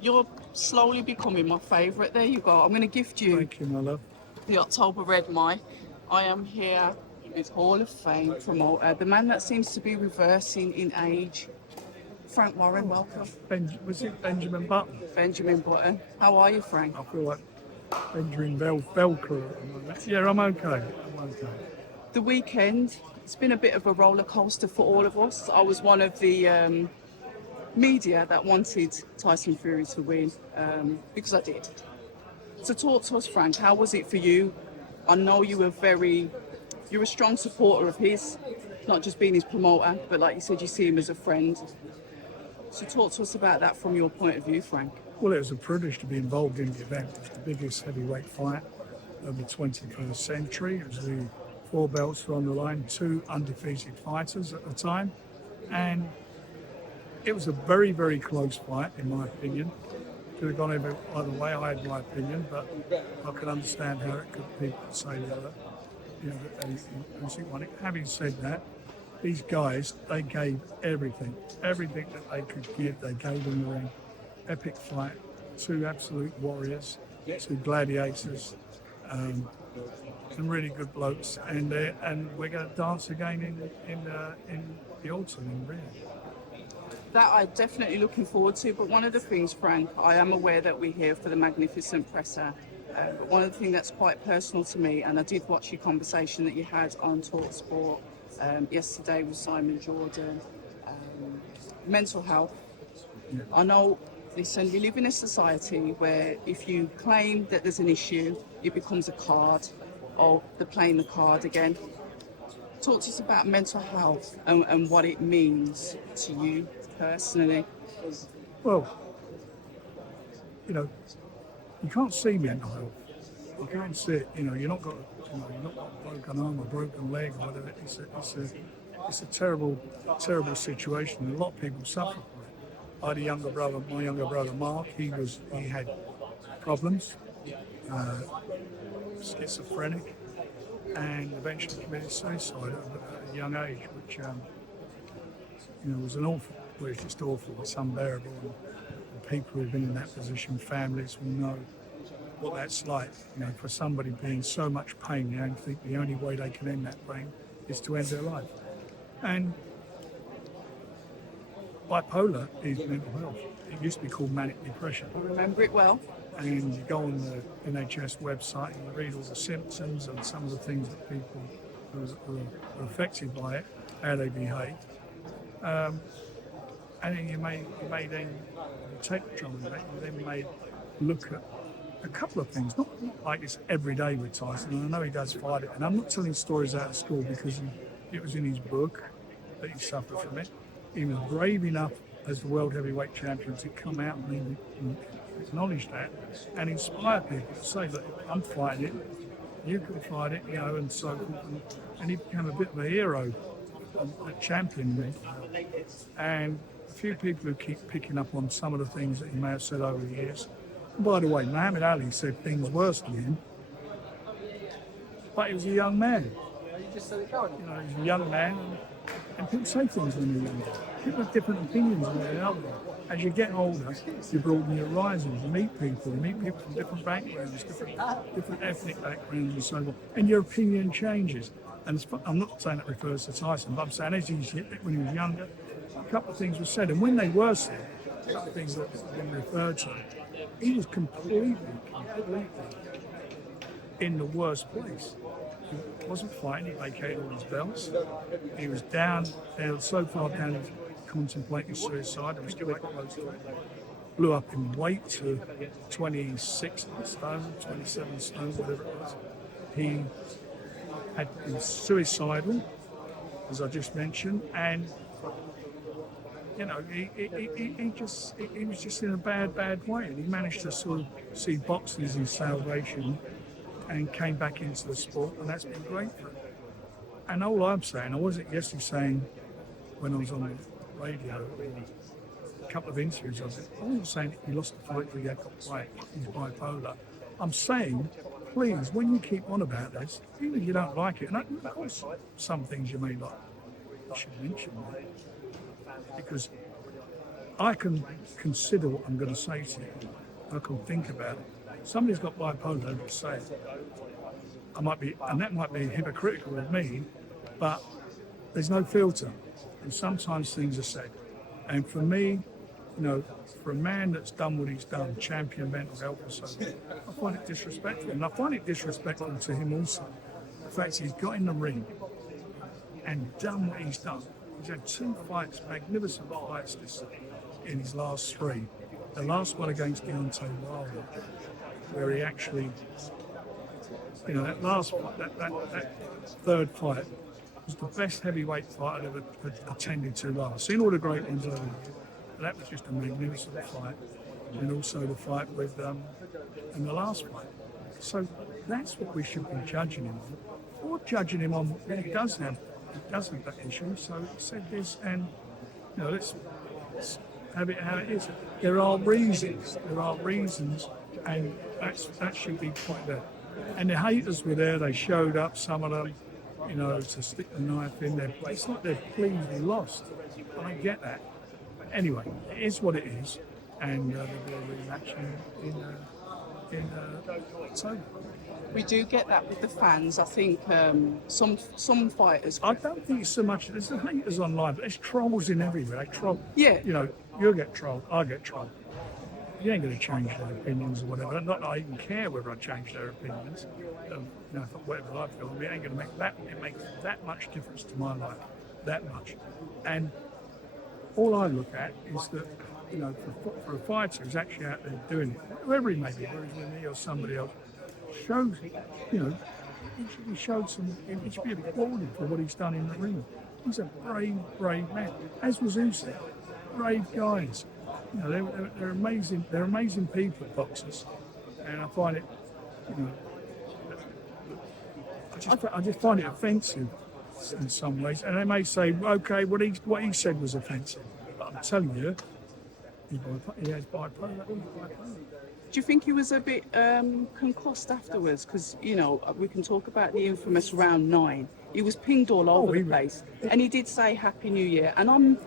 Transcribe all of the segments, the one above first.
you're slowly becoming my favourite. There you go. I'm going to gift you Thank you, my love. the October Red Mai. I am here with Hall of Fame promoter, the man that seems to be reversing in age. Frank Warren, welcome. Was it Benjamin Button? Benjamin Button. How are you, Frank? I feel like Benjamin Velcro at the moment. Yeah, I'm okay. The weekend, it's been a bit of a roller coaster for all of us. I was one of the media that wanted Tyson Fury to win because I did. So talk to us, Frank. How was it for you? I know you're a strong supporter of his, not just being his promoter, but like you said, you see him as a friend. So talk to us about that from your point of view, Frank. Well, it was a privilege to be involved in the event. It was the biggest heavyweight fight of the 21st century. It was the 4 belts were on the line, 2 undefeated fighters at the time. And it was a very, very close fight, in my opinion. Could have gone either way. I had my opinion, but I could understand how people could say the other. You know, that they won it. Having said that, these guys, they gave everything that they could give. They gave in the ring. Epic fight, 2 absolute warriors, 2 gladiators, some really good blokes, and we're going to dance again in the autumn in Rio. That I'm definitely looking forward to, but one of the things, Frank, I am aware that we're here for the magnificent presser, but one of the things that's quite personal to me, and I did watch your conversation that you had on TalkSport yesterday with Simon Jordan, mental health. Yeah. I know, listen, we live in a society where if you claim that there's an issue, it becomes a card, or they're playing the card again. Talk to us about mental health and what it means to you personally. Well, you know, you can't see mental health. You can't see it. You know, you're not got a broken arm or broken leg or whatever. It's a terrible situation. A lot of people suffer from it. I had a younger brother, my younger brother Mark. He had problems, schizophrenic, and eventually committed suicide at a young age, which was an awful. Well, it's just awful. It's unbearable. And people who've been in that position, families, will know what that's like. You know, for somebody being so much pain, they think the only way they can end that pain is to end their life. And bipolar is mental health. It used to be called manic depression. I remember it well. And you go on the NHS website and you read all the symptoms and some of the things that people who are affected by it, how they behave. And then you may then take control of that. You then may look at a couple of things, not like it's every day with Tyson, and I know he does fight it. And I'm not telling stories out of school because it was in his book that he suffered from it. He was brave enough as the world heavyweight champion to come out and acknowledge that and inspire people to say, look, I'm fighting it, you can fight it, and so forth. And he became a bit of a hero, a champion. And a few people who keep picking up on some of the things that he may have said over the years. And by the way, Muhammad Ali said things worse than him, but he was a young man. He was a young man, and people say things when they're young. People have different opinions when they're older. As you get older, you broaden your horizons. You meet people from different backgrounds, different ethnic backgrounds, and so on. And your opinion changes. And I'm not saying that refers to Tyson, but I'm saying when he was younger, a couple of things were said. And when they were said, a couple of things that have been referred to, he was completely in the worst place. He wasn't fighting, he vacated all his belts. He was down so far down, he was contemplating suicide. He was quite close to it. Blew up in weight to 26 stone, 27 stone, whatever it was. He had been suicidal, as I just mentioned, and he was just in a bad way, and he managed to sort of see boxing as his salvation and came back into the sport, and that's been great for him. And all I'm saying, I wasn't yesterday saying when I was on the radio, a couple of interviews of it, I wasn't saying he lost the fight because he had he's bipolar. I'm saying, please, when you keep on about this, even if you don't like it, and of course some things you may like, you should mention that, because I can consider what I'm going to say to you. I can think about it. Somebody's got bipolar, they will say it. I might be, and that might be hypocritical of me, but there's no filter. And sometimes things are said. And for me, for a man that's done what he's done, champion mental health or so, I find it disrespectful. And I find it disrespectful to him also. The fact he's got in the ring and done what he's done. He's had 2 fights, magnificent fights in his last 3. The last one against Deontay Wilder, where he actually, that last fight, that third fight was the best heavyweight fight I'd ever attended to live. I've seen all the great ones over the years, but that was just a magnificent fight. And also the fight with, and the last fight. So that's what we should be judging him on. Or judging him on, he does have that issue, so he said this, and, let's have it how it is. There are reasons, and that should be quite there. And the haters were there, they showed up, some of them, to stick the knife in there. It's like they're pleased they lost. I get that. Anyway, it is what it is, and there'll be a rematch in October. We do get that with the fans. I think some fighters. I don't think it's so much. There's the haters online, but there's trolls in everywhere. They troll. Yeah. You'll get trolled. I get trolled. You ain't going to change their opinions or whatever. Not that I even care whether I change their opinions. Whatever I feel, it ain't going to make that. It makes that much difference to my life. That much. And all I look at is that, for a fighter who's actually out there doing it, whoever he may be, whether it's with me or somebody else, shows, he should be applauded for what he's done in the ring. He's a brave man, as was Usyk. Brave guys. They're amazing. They're amazing people, boxers, and I find it, I just find it offensive in some ways. And they may say, okay, what he said was offensive, but I'm telling you, he has bipolar. Do you think he was a bit concussed afterwards? Because, we can talk about the infamous round 9. He was pinged all over the place. And he did say Happy New Year. And I'm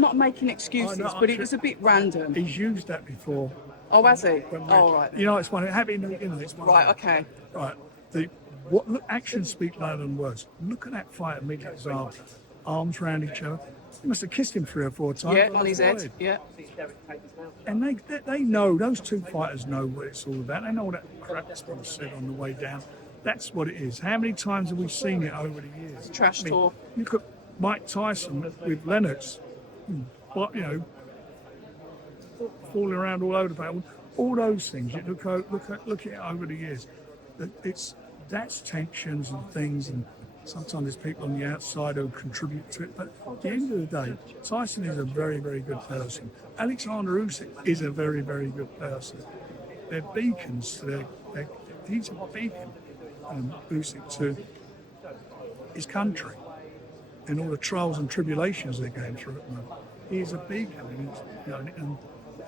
not making excuses, but it was a bit random. He's used that before. Oh, has he? Oh, right. It's one. Happy New Year. Right, okay. Right. Actions speak louder than words. Look at that fight immediately after. Arms around each other. He must have kissed him 3 or 4 times. Yeah, on his head. Yeah. And they know, those 2 fighters know what it's all about. They know all that crap that's been said on the way down. That's what it is. How many times have we seen it over the years? Trash talk. Look at Mike Tyson with Lennox, falling around all over the place. All those things. You look at it over the years. That's tensions and things, and sometimes there's people on the outside who contribute to it. But at the end of the day, Tyson is a very, very good person. Alexander Usyk is a very, very good person. They're beacons. He's a beacon, Usyk, to his country and all the trials and tribulations they're going through at the moment. He is a beacon,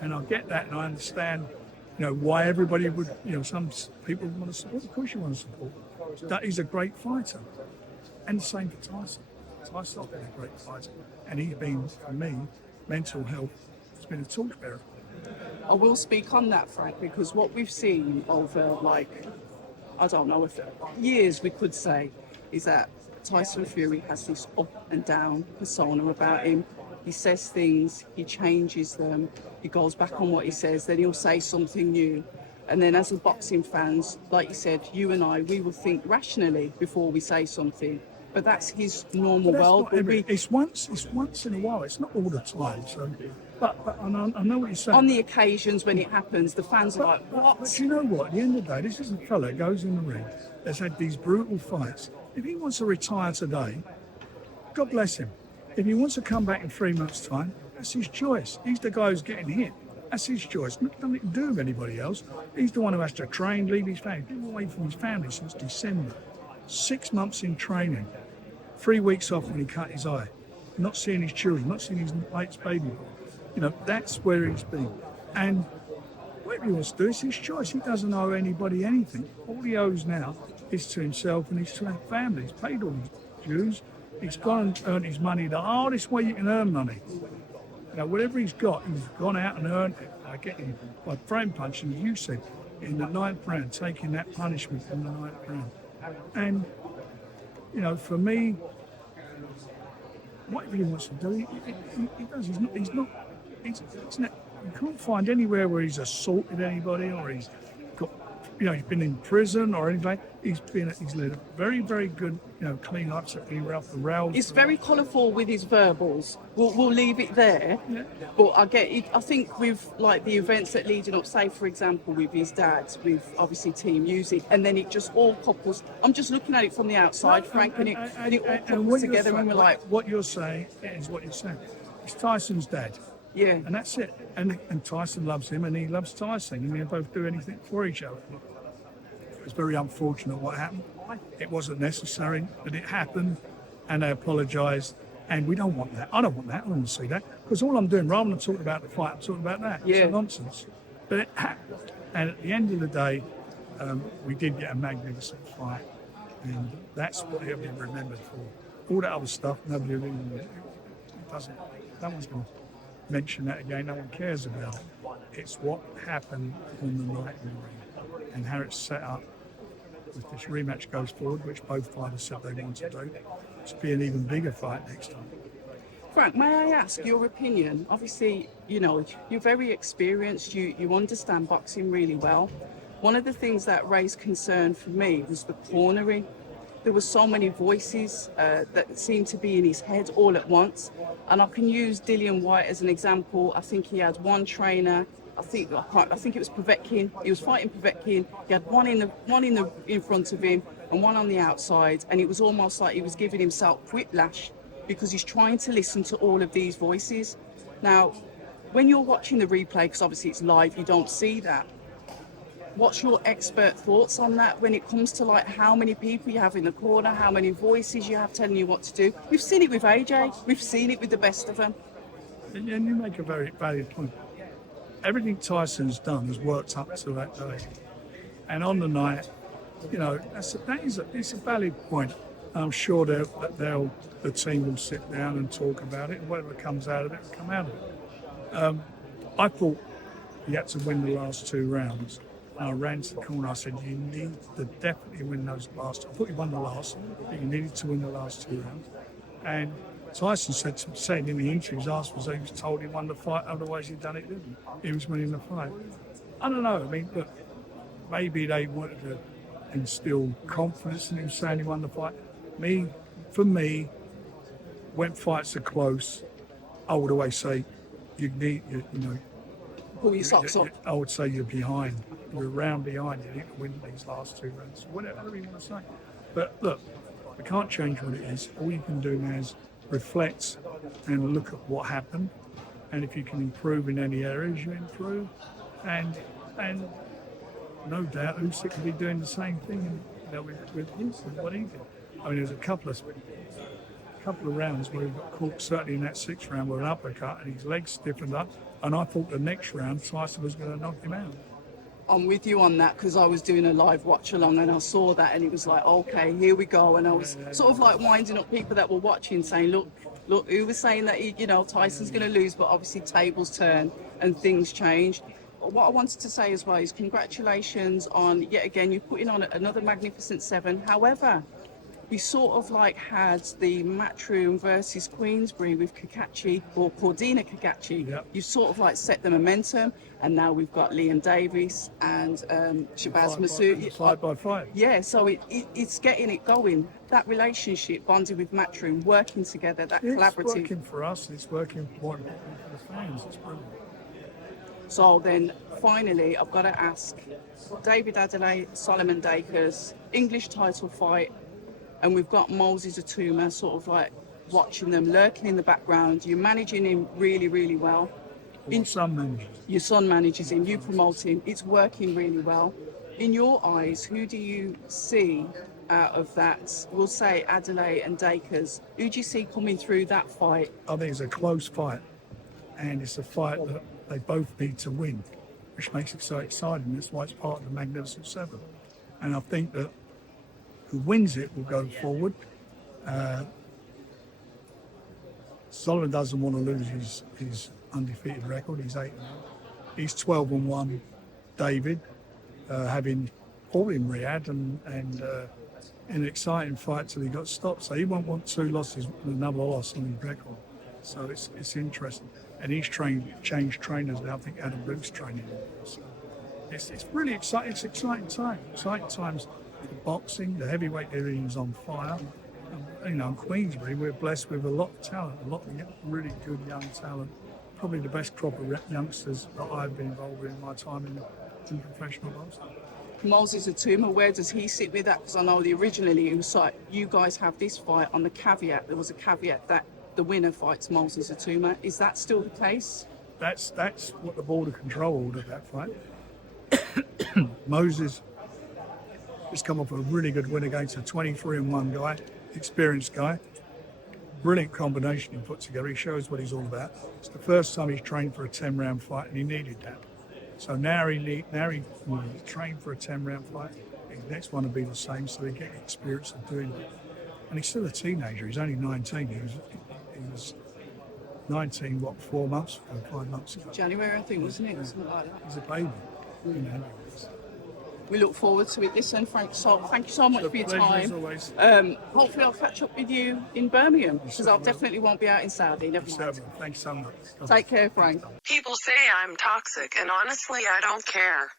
and I get that, and I understand. Why everybody would, some people want to support. Of course you want to support. That he's a great fighter. And the same for Tyson. Tyson's been a great fighter. And he's been, for me, mental health, has been a torchbearer. I will speak on that, Frank, because what we've seen over, years we could say, is that Tyson Fury has this up and down persona about him. He says things, he changes them, he goes back on what he says, then he'll say something new. And then as a boxing fans, like you said, you and I, we will think rationally before we say something. But that's his normal world. It's once in a while, it's not all the time. So, but I know what you're saying. On the occasions when it happens, the fans are like, what? But you know what, at the end of the day, this is a fella that goes in the ring, that's had these brutal fights. If he wants to retire today, God bless him. If he wants to come back in 3 months' time, that's his choice. He's the guy who's getting hit. That's his choice. Nothing to do with anybody else. He's the one who has to train, leave his family. He's been away from his family since December. 6 months in training. 3 weeks off when he cut his eye. Not seeing his children, not seeing his mate's baby. That's where he's been. And whatever he wants to do, it's his choice. He doesn't owe anybody anything. All he owes now is to himself and his family. He's paid all his dues. He's gone and earned his money the hardest way you can earn money. whatever he's got, he's gone out and earned it by frame punching Usyk in the 9th round, taking that punishment in the 9th round. And, for me, whatever he wants to do, he does. He's not, you can't find anywhere where he's assaulted anybody or he's got, he's been in prison or anything. He's led a very, very good, clean life, certainly off the rails. It's very colourful with his verbals. We'll leave it there. Yeah. But I think with like the events that leading up, say for example with his dad, with obviously Team Music, and then it just all couples. I'm just looking at it from the outside, Frank, and it all couples together, and we're like, what you're saying is what you're saying. It's Tyson's dad. yeah. And that's it. And Tyson loves him and he loves Tyson. And they both do anything for each other. It was very unfortunate what happened. It wasn't necessary, but it happened and they apologised. And we don't want that. I don't want that. I don't want to see that. Because all I'm doing, rather than talking about the fight, I'm talking about that. Yeah. It's nonsense. But it happened. And at the end of the day, we did get a magnificent fight. And that's what he'll be remembered for. All that other stuff, nobody really, it doesn't, no one's going to mention that again, no one cares about it. It's what happened on the night in the ring and how it's set up. If this rematch goes forward, which both fighters said they want to do, to be an even bigger fight next time. Frank, may I ask your opinion? Obviously, you're very experienced, you understand boxing really well. One of the things that raised concern for me was the cornering. There were so many voices that seemed to be in his head all at once. And I can use Dillian White as an example. I think he had one trainer. I think it was Povetkin. He was fighting Povetkin. He had one in front of him and one on the outside. And it was almost like he was giving himself whiplash because he's trying to listen to all of these voices. Now, when you're watching the replay, because obviously it's live, you don't see that. What's your expert thoughts on that when it comes to like how many people you have in the corner, how many voices you have telling you what to do? We've seen it with AJ, we've seen it with the best of them. And you make a very valid point. Everything Tyson's done has worked up to that day. And on the night, it's a valid point. I'm sure the team will sit down and talk about it, and whatever comes out of it will come out of it. I thought he had to win the last 2 rounds. I ran to the corner. I said, you need to definitely win those last 2. I thought he won the last, but you needed to win the last 2 rounds. And Tyson said in the interview, he was asked, he was told he won the fight, otherwise he'd done it, didn't he? He was winning the fight. I don't know. I mean, look, maybe they wanted to instill confidence in him saying he won the fight. For me, when fights are close, I would always say, Pull your socks up. I would say you're behind. You're a round behind. You need to win these last 2 rounds. Whatever you want to say. But look, we can't change what it is. All you can do now is reflect and look at what happened. And if you can improve in any areas, you improve. And no doubt Usyk will be doing the same thing with what he did. I mean, there's a couple of rounds where he got caught, certainly in that 6th round, with an uppercut and his legs stiffened up. And I thought the next round, Tyson was going to knock him out. I'm with you on that because I was doing a live watch along and I saw that and it was like, okay, here we go. And I was sort of like winding up people that were watching, saying, look, who was saying that Tyson's going to lose, but obviously tables turn and things change. What I wanted to say as well is congratulations on yet again you putting on another magnificent 7. However, we sort of like had the Matchroom versus Queensbury with Kakachi or Cordina Kakachi. Yep. You sort of like set the momentum, and now we've got Liam Davis and Shabazz Massoud. Fight by fight. Yeah, so it's getting it going. That relationship bonded with Matchroom, working together, that collaborative. It's working for us. It's working more importantly for the fans. It's brilliant. So then, finally, I've got to ask: David Adelaide, Solomon Dakers, English title fight. And we've got Moses Atuma sort of like watching them, lurking in the background. You're managing him really, really well. Your son manages. Your son manages him, you promote him. It's working really well. In your eyes, who do you see out of that? We'll say Adelaide and Dakers. Who do you see coming through that fight? I think it's a close fight. And it's a fight that they both need to win, which makes it so exciting. That's why it's part of the Magnificent 7. And I think that who wins it will go forward. Sullivan doesn't want to lose his undefeated record. He's 8-0. He's 12-1. David, having fought in Riyadh and in an exciting fight till he got stopped. So he won't want 2 losses and another loss on his record. So it's interesting. And he's changed trainers now. I think Adam Luke's training him. So it's really exciting. It's exciting time. Exciting times for boxing. The heavyweight division is on fire. In Queensbury, we're blessed with a lot of talent, a lot of really good young talent. Probably the best crop of youngsters that I've been involved with in my time in professional boxing. Moses Atuma, where does he sit with that? Because I know originally it was like, you guys have this fight on the caveat. There was a caveat that the winner fights Moses Atuma. Is that still the case? That's what the Board of Control ordered that fight. Moses has come off a really good win against a 23-1 guy, experienced guy. Brilliant combination he put together. He shows what he's all about. It's the first time he's trained for a 10-round fight, and he needed that. So now he trained for a 10-round fight. The next one will be the same, so he get experience of doing it. And he's still a teenager. He's only 19. He was 19, 4 months ago, 5 months ago. January, I think, wasn't it? Something like that. He's a baby. We look forward to it. Listen, Frank, thank you so much for your time. Hopefully I'll catch up with you in Birmingham, because I definitely won't be out in Saudi. Never mind. Thanks so much. Take care, Frank. People say I'm toxic, and honestly, I don't care.